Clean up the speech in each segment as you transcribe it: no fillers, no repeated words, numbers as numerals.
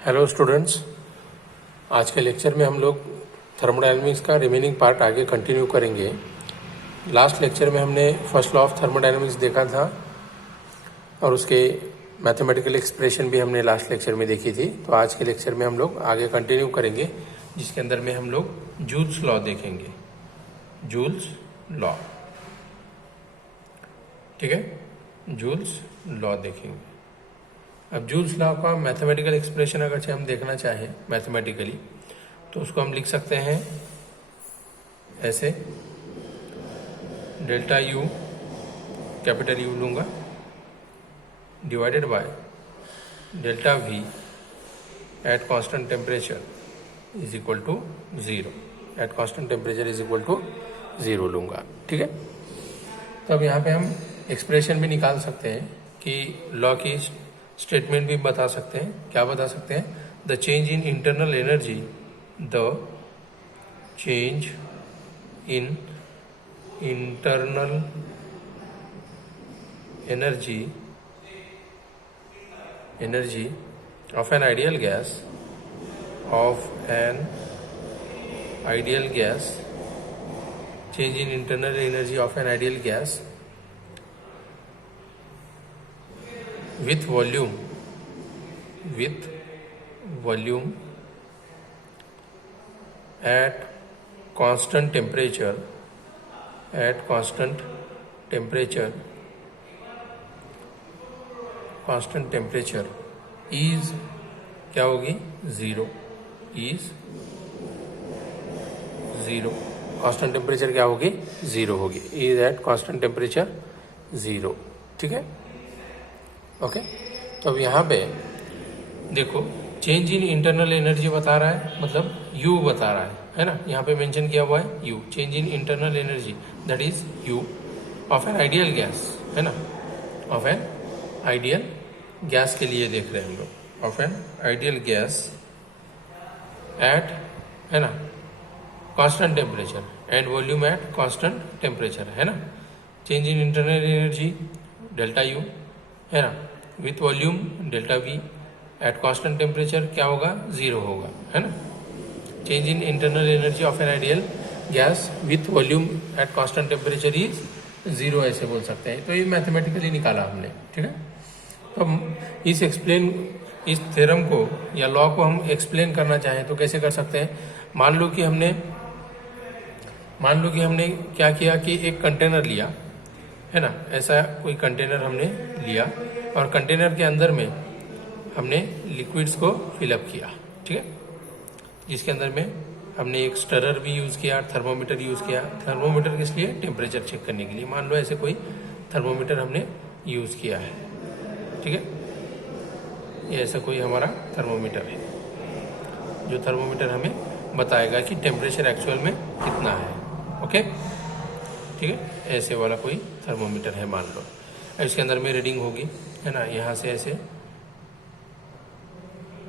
Hello students, आज के lecture में हम लोग थर्मोडायनामिक्स का रिमेनिंग पार्ट आगे कंटिन्यू करेंगे। लास्ट लेक्चर में हमने फर्स्ट लॉ ऑफ थर्मोडायनामिक्स देखा था और उसके मैथमेटिकल एक्सप्रेशन भी हमने लास्ट लेक्चर में देखी थी। तो आज के लेक्चर में हम लोग आगे कंटिन्यू करेंगे, जिसके अंदर में हम लोग जूल्स लॉ देखेंगे। जूल्स लॉ, ठीक है, जूल्स लॉ देखेंगे। अब जूल्स लॉ का मैथमेटिकल एक्सप्रेशन अगर हम देखना चाहें मैथमेटिकली, तो उसको हम लिख सकते हैं ऐसे, डेल्टा यू, कैपिटल यू लूँगा, divided by delta v at constant temperature is equal to zero. At constant temperature is equal to zero लूँगा, ठीक है। तो अब यहाँ पे हम एक्सप्रेशन भी निकाल सकते हैं कि लॉ की स्टेटमेंट भी बता सकते हैं। क्या बता सकते हैं? The change in internal energy, the change in internal energy of an ideal gas, change in internal energy of an ideal gas with volume at constant temperature is क्या होगी? Zero. Is zero. Constant temperature क्या होगी? Zero होगी। Is eight constant temperature zero, ठीक है, okay. तो अब यहाँ पे देखो, चेंज इन इंटरनल एनर्जी बता रहा है, मतलब यू बता रहा है ना। यहाँ पे मेंशन किया हुआ है you, change in internal energy, that is you of an ideal gas, है ना। ऑफ एन आइडियल गैस के लिए देख रहे हैं हम लोग, of an ideal gas at, है ना, constant temperature and volume at constant temperature, है ना। Change in internal energy delta U, है ना, with volume delta v at constant temperature क्या होगा? ज़ीरो होगा, है ना। Change in internal energy of an ideal gas with volume at constant temperature is zero, ऐसे बोल सकते हैं। तो ये मैथमेटिकली निकाला हमने, ठीक है। तो इस थ्योरम को या लॉ को हम एक्सप्लेन करना चाहें तो कैसे कर सकते हैं? मान लो कि हमने क्या किया कि एक कंटेनर लिया, है ना, ऐसा कोई कंटेनर हमने लिया और कंटेनर के अंदर में हमने लिक्विड्स को फिलअप किया, ठीक है, जिसके अंदर में हमने एक स्टरर भी यूज़ किया, थर्मोमीटर यूज़ किया। थर्मोमीटर किस लिए? टेम्परेचर चेक करने के लिए। मान लो ऐसे कोई थर्मोमीटर हमने यूज़ किया है, ठीक है, ये ऐसा कोई हमारा थर्मोमीटर है, जो थर्मोमीटर हमें बताएगा कि टेम्परेचर एक्चुअल में कितना है, ओके, ठीक है। ऐसे वाला कोई थर्मोमीटर है मान लो, इसके अंदर में रीडिंग होगी, है ना। यहाँ से ऐसे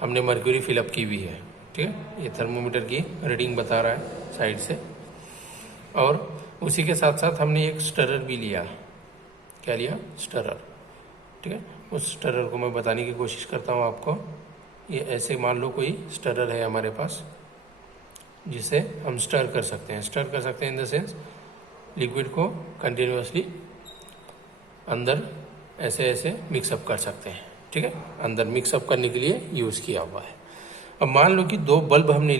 हमने मर्क्यूरी फिलअप की हुई है, ठीक है, ये थर्मोमीटर की रीडिंग बता रहा है साइड से। और उसी के साथ साथ हमने एक स्टरर भी लिया। क्या लिया? स्टरर, ठीक है। उस स्टरर को मैं बताने की कोशिश करता हूँ आपको। ये ऐसे मान लो कोई स्टरर है हमारे पास, जिसे हम स्टर कर सकते हैं इन द सेंस लिक्विड को कंटिन्यूसली अंदर ऐसे ऐसे मिक्सअप कर सकते हैं, ठीक है, अंदर मिक्सअप करने के लिए यूज़ किया हुआ है। अब मान लो कि दो बल्ब हमने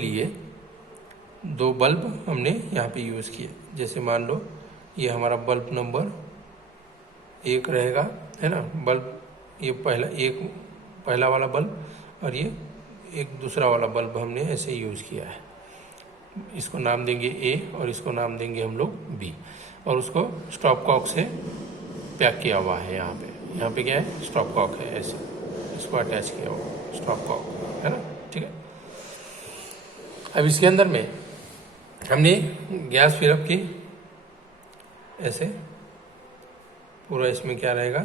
यहाँ पे यूज़ किए। जैसे मान लो ये हमारा बल्ब नंबर 1 रहेगा, है ना, बल्ब ये पहला वाला बल्ब और ये एक दूसरा वाला बल्ब हमने ऐसे यूज़ किया है। इसको नाम देंगे ए और इसको नाम देंगे हम लोग बी, और उसको स्टॉप कॉक से पैक किया हुआ है। यहाँ पे क्या है? स्टॉप कॉक है, ऐसे इसको अटैच किया हुआ स्टॉप कॉक, है ना, ठीक है। अब इसके अंदर में हमने गैस फिलअप की, ऐसे पूरा इसमें क्या रहेगा?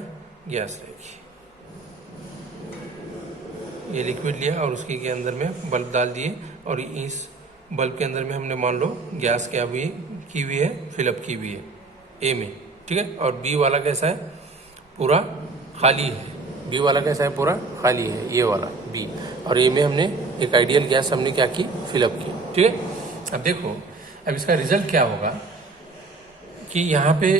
गैस रहेगी। ये लिक्विड लिया और उसके के अंदर में बल्ब डाल दिए, और इस बल्ब के अंदर में हमने मान लो गैस क्या हुई की हुई है? फिलअप की हुई है ए में, ठीक है। और बी वाला कैसा है? पूरा खाली है, बी वाला कैसा है, पूरा खाली है, ये वाला बी, और ए में हमने एक आइडियल गैस हमने क्या की, फिलअप की। ठीक है, अब देखो अब इसका रिजल्ट क्या होगा कि यहाँ पे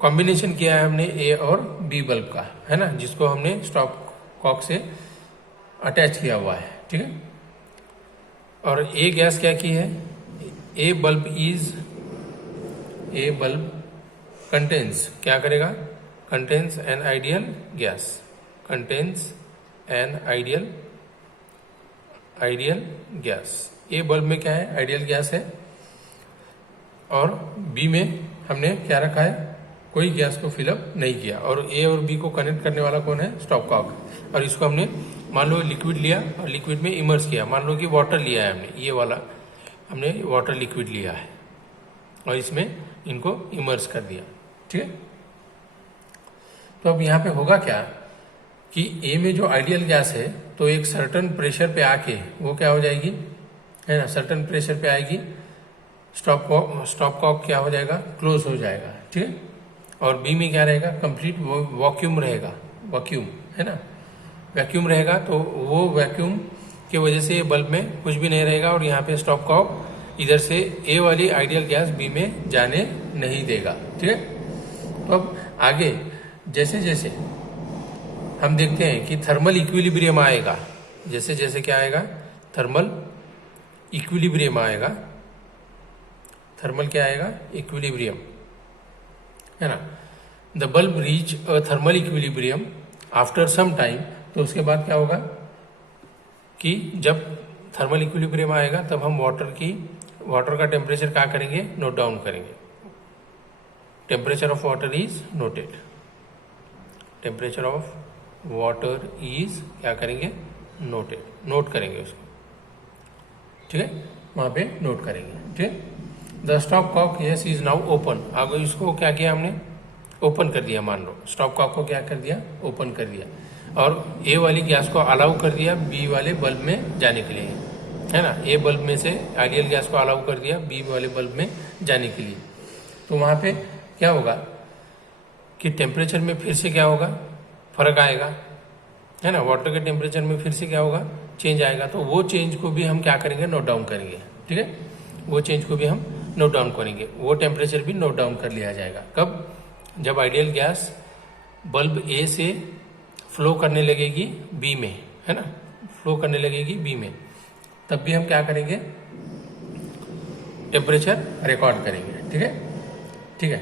कॉम्बिनेशन किया है हमने ए और बी बल्ब का, है ना, जिसको हमने स्टॉप कॉक से अटैच किया हुआ है। ठीक है, और ए गैस क्या की है, ए बल्ब कंटेन्स, क्या करेगा, contains an ideal gas, contains an ideal gas. A bulb में क्या है, आइडियल गैस है, और बी में हमने क्या रखा है, कोई गैस को फिलअप नहीं किया, और ए और बी को कनेक्ट करने वाला कौन है, स्टॉप कॉक। और इसको हमने मान लो लिक्विड लिया और लिक्विड में इमर्स किया, मान लो कि वाटर लिया है हमने, ये वाला हमने वाटर लिक्विड लिया है और इसमें इनको इमर्स कर दिया। ठीक है, तो अब यहाँ पे होगा क्या कि ए में जो आइडियल गैस है तो एक सर्टन प्रेशर पे आके वो क्या हो जाएगी, है ना, सर्टन प्रेशर पे आएगी, स्टॉप कॉक क्या हो जाएगा, क्लोज हो जाएगा। ठीक है, और बी में क्या रहेगा, कंप्लीट वैक्यूम रहेगा, वैक्यूम, है ना, वैक्यूम रहेगा, तो वो वैक्यूम की वजह से बल्ब में कुछ भी नहीं रहेगा, और यहाँ पे स्टॉप कॉक इधर से ए वाली आइडियल गैस बी में जाने नहीं देगा। ठीक है, तो अब आगे जैसे जैसे हम देखते हैं कि थर्मल इक्विलिब्रियम आएगा, जैसे जैसे क्या आएगा, थर्मल इक्विलिब्रियम आएगा, थर्मल क्या आएगा, इक्विलिब्रियम, है ना, the bulb reach a thermal equilibrium after some time. तो उसके बाद क्या होगा कि जब थर्मल इक्विलिब्रियम आएगा तब हम वाटर का टेम्परेचर क्या करेंगे, नोट डाउन करेंगे। Temperature of water is noted, temperature of water is क्या करेंगे, नोटेड, नोट करेंगे उसको। ठीक है, वहां पे नोट करेंगे। ठीक है, the stop cock yes is now open. आगे इसको क्या किया हमने, ओपन कर दिया, मान लो स्टॉप कॉक को क्या कर दिया, ओपन कर दिया, और ए वाली गैस को अलाउ कर दिया बी वाले बल्ब में जाने के लिए, है ना, ए बल्ब में से आइडियल गैस को अलाउ कर दिया बी वाले बल्ब में जाने के लिए। तो वहां पे क्या होगा कि टेम्परेचर में फिर से क्या होगा, फर्क आएगा, है ना, वाटर के टेम्परेचर में फिर से क्या होगा, चेंज आएगा। तो वो चेंज को भी हम क्या करेंगे, नोट डाउन करेंगे। ठीक है, वो चेंज को भी हम नोट डाउन करेंगे, वो टेम्परेचर भी नोट डाउन कर लिया जाएगा। कब, जब आइडियल गैस बल्ब ए से फ्लो करने लगेगी बी में, है ना, फ्लो करने लगेगी बी में, तब भी हम क्या करेंगे, टेम्परेचर रिकॉर्ड करेंगे। ठीक है, ठीक है,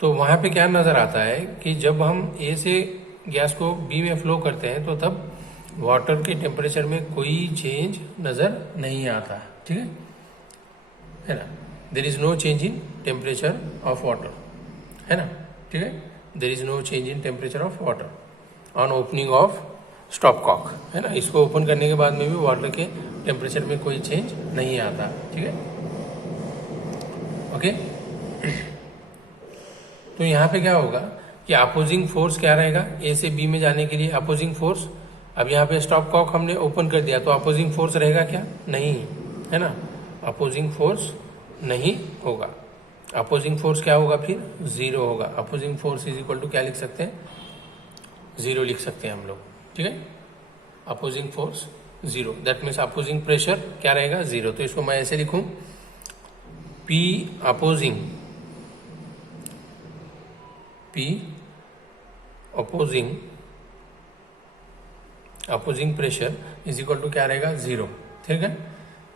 तो वहां पे क्या नजर आता है कि जब हम ए से गैस को बी में फ्लो करते हैं तो तब वाटर के टेम्परेचर में कोई चेंज नजर नहीं आता। ठीक है ना, there is no change in temperature of water, है ना। ठीक है, there is no change in temperature of water on opening of stop cock, है ना। इसको ओपन करने के बाद में भी वाटर के टेम्परेचर में कोई चेंज नहीं आता। ठीक है, ओके। तो यहाँ पे क्या होगा कि अपोजिंग फोर्स क्या रहेगा, ए से बी में जाने के लिए अपोजिंग फोर्स। अब यहाँ पे स्टॉप कॉक हमने ओपन कर दिया तो अपोजिंग फोर्स रहेगा क्या, नहीं, है ना, अपोजिंग फोर्स नहीं होगा। अपोजिंग फोर्स क्या होगा, फिर जीरो होगा। Opposing force is equal to क्या लिख सकते हैं, जीरो लिख सकते हैं हम लोग। ठीक है, opposing force zero, that means opposing pressure क्या रहेगा, जीरो। तो इसको मैं ऐसे लिखूं, p opposing, p opposing, opposing pressure is equal to क्या रहेगा, जीरो। ठीक है,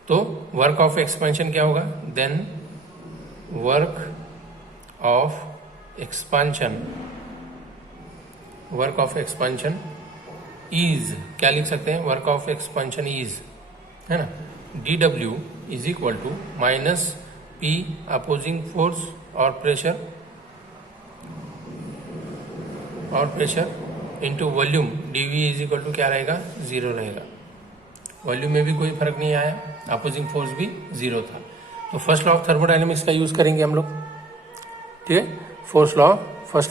तो वर्क ऑफ एक्सपेंशन क्या होगा, then work of expansion, work of expansion is क्या लिख सकते हैं, वर्क ऑफ एक्सपेंशन इज, है ना, D W is equal to minus P opposing force और pressure into volume, DV is equal to क्या रहेगा, जीरो रहेगा। वॉल्यूम में भी कोई फर्क नहीं आया, अपोजिंग फोर्स भी जीरो था। तो फर्स्ट लॉ ऑफ थर्मोडायनेमिक्स का यूज करेंगे हम लोग। ठीक है, फर्स्ट लॉ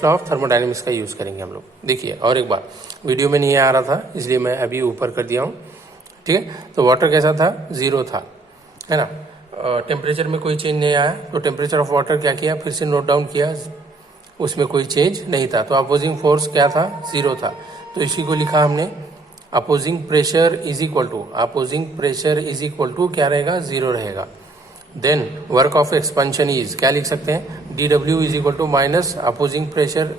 ऑफ थर्मोडायनेमिक्स का यूज करेंगे हम लोग। देखिए, और एक बार वीडियो में नहीं आ रहा था इसलिए मैं अभी ऊपर कर दिया हूँ। ठीक है, तो वाटर कैसा था, जीरो था, है ना। टेम्परेचर में कोई चेंज नहीं आया, तो टेम्परेचर ऑफ वाटर क्या किया, फिर से नोट डाउन किया, उसमें कोई चेंज नहीं था, तो अपोजिंग फोर्स क्या था, 0 था। तो इसी को लिखा हमने opposing pressure is equal to क्या रहेगा, 0 रहेगा। Then work of expansion is क्या लिख सकते हैं, dw is equal to minus opposing pressure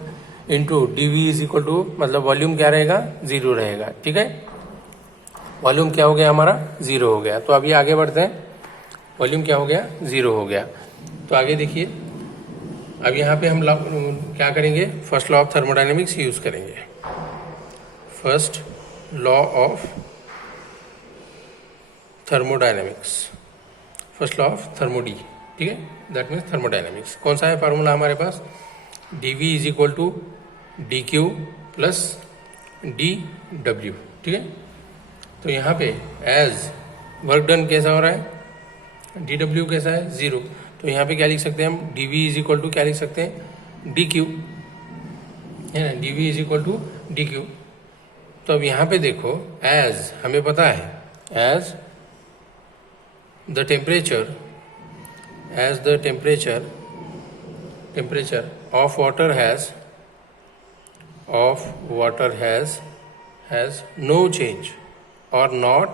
into dv is equal to, मतलब वॉल्यूम क्या रहेगा, 0 रहेगा। ठीक है, वॉल्यूम क्या हो गया हमारा, 0 हो गया। तो अभी आगे बढ़ते हैं, वॉल्यूम क्या हो गया, 0 हो गया। तो आगे देखिए, अब यहाँ पे हम क्या करेंगे, first law of thermodynamics use करेंगे। First law of thermodynamics, first law of थर्मोडी, ठीक है, दैट मीन्स थर्मोडायनेमिक्स। कौन सा है फार्मूला हमारे पास, dv is equal to dq plus dw, ठीक है। तो यहाँ पे एज वर्क डन कैसा हो रहा है, dw कैसा है, 0। तो यहाँ पे क्या लिख सकते हैं हम, dv इज इक्वल टू क्या लिख सकते हैं, dq, है ना, dv is equal to dq। तो अब यहाँ पे देखो, एज हमें पता है, as the temperature of water has no change or not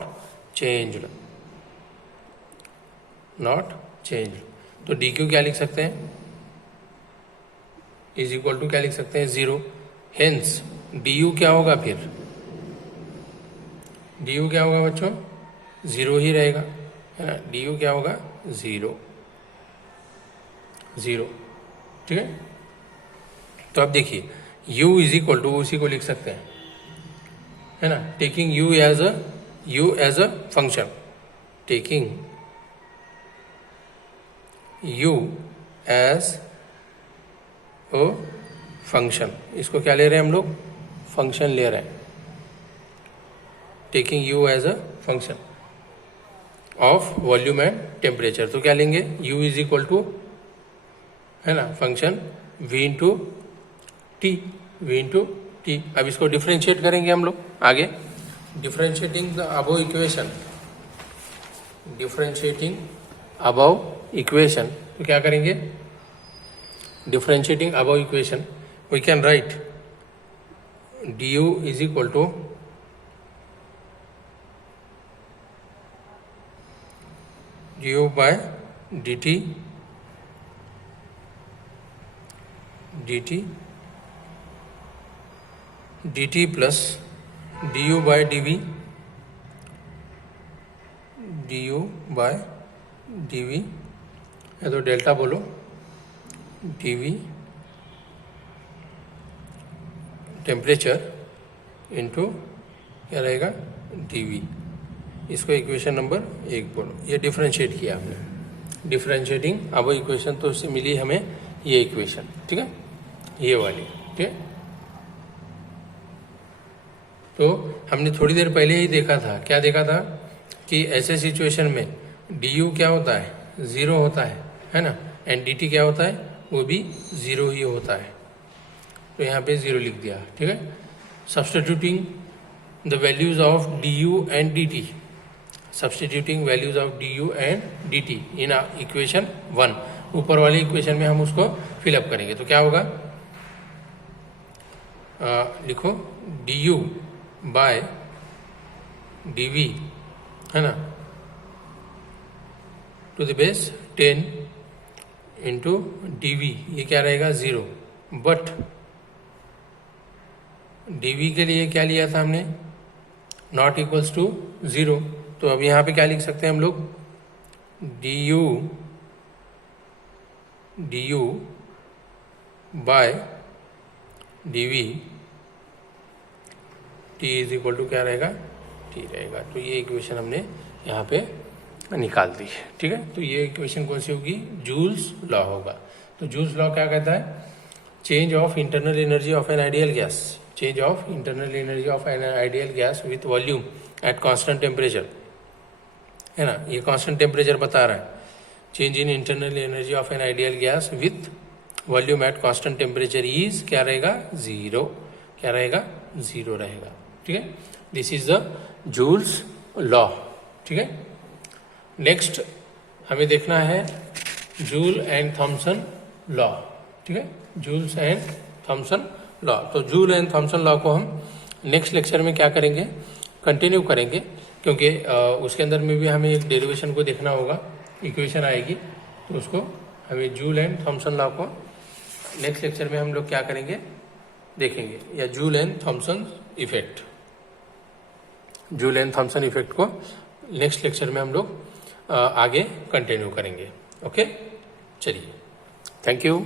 changed। तो dq क्या लिख सकते हैं, इज इक्वल टू क्या लिख सकते हैं, 0। हेंस du क्या होगा, फिर du क्या होगा बच्चों, 0 ही रहेगा, है ना, du क्या होगा, 0, ठीक है। तो अब देखिए, u इज इक्वल टू, उसी को लिख सकते हैं, है ना, taking u as a function, taking u as a function, इसको क्या ले रहे हैं हम लोग, फंक्शन ले रहे हैं, taking u as a function of volume and temperature. तो क्या लेंगे, u इज इक्वल टू, है ना, फंक्शन v इंटू टी, अब इसको डिफ्रेंशिएट करेंगे हम लोग आगे, डिफ्रेंशिएटिंग द अबव इक्वेशन, तो क्या करेंगे, differentiating above equation, we can write du is equal to du by dt plus du by dv है, तो डेल्टा बोलो, dv टेम्परेचर इंटू क्या रहेगा, dv। इसको इक्वेशन नंबर 1 बोलो। ये डिफ्रेंशिएट किया हमने, डिफ्रेंशिएटिंग अब इक्वेशन, तो उससे मिली हमें ये इक्वेशन, ठीक है, ये वाली, ठीक है। तो हमने थोड़ी देर पहले ही देखा था, क्या देखा था, कि ऐसे सिचुएशन में du क्या होता है, 0 होता है ना, एंड dt क्या होता है, वो भी 0 ही होता है। तो यहाँ पे 0 लिख दिया, ठीक है। Substituting the values of du and dt, substituting values of du and dt in equation 1, ऊपर वाले इक्वेशन में हम उसको फिलअप करेंगे। तो क्या होगा, लिखो du बाय dv, है ना, to the base 10 into dv, ये क्या रहेगा, 0। बट dv के लिए क्या लिया था हमने, नॉट इक्वल्स टू 0। तो अब यहाँ पे क्या लिख सकते हैं हम लोग, du by dv t is equal to क्या रहेगा, t रहेगा। तो ये इक्वेशन हमने यहाँ पे निकाल दी, ठीक है। तो ये इक्वेशन कौन सी होगी, जूल्स लॉ होगा। तो जूल्स लॉ क्या कहता है, change of internal energy of an ideal gas, change of internal energy of an ideal gas with volume at constant temperature, है ना, ये कांस्टेंट टेम्परेचर बता रहा है। Change in internal energy of an ideal gas with volume at constant temperature is क्या रहेगा, 0, क्या रहेगा, 0 रहेगा, ठीक है। This is the joules law, ठीक है। नेक्स्ट हमें देखना है जूल एंड थॉमसन लॉ, ठीक है, जूल्स एंड थॉमसन लॉ। तो जूल एंड थॉमसन लॉ को हम नेक्स्ट लेक्चर में क्या करेंगे, कंटिन्यू करेंगे, क्योंकि उसके अंदर में भी हमें एक डेरिवेशन को देखना होगा, इक्वेशन आएगी, तो उसको हमें जूल एंड थॉमसन लॉ को नेक्स्ट लेक्चर में हम लोग क्या करेंगे, देखेंगे, या Joule and Thomson effect, Joule and Thomson effect को नेक्स्ट लेक्चर में हम लोग आगे कंटिन्यू करेंगे। ओके, चलिए, थैंक यू।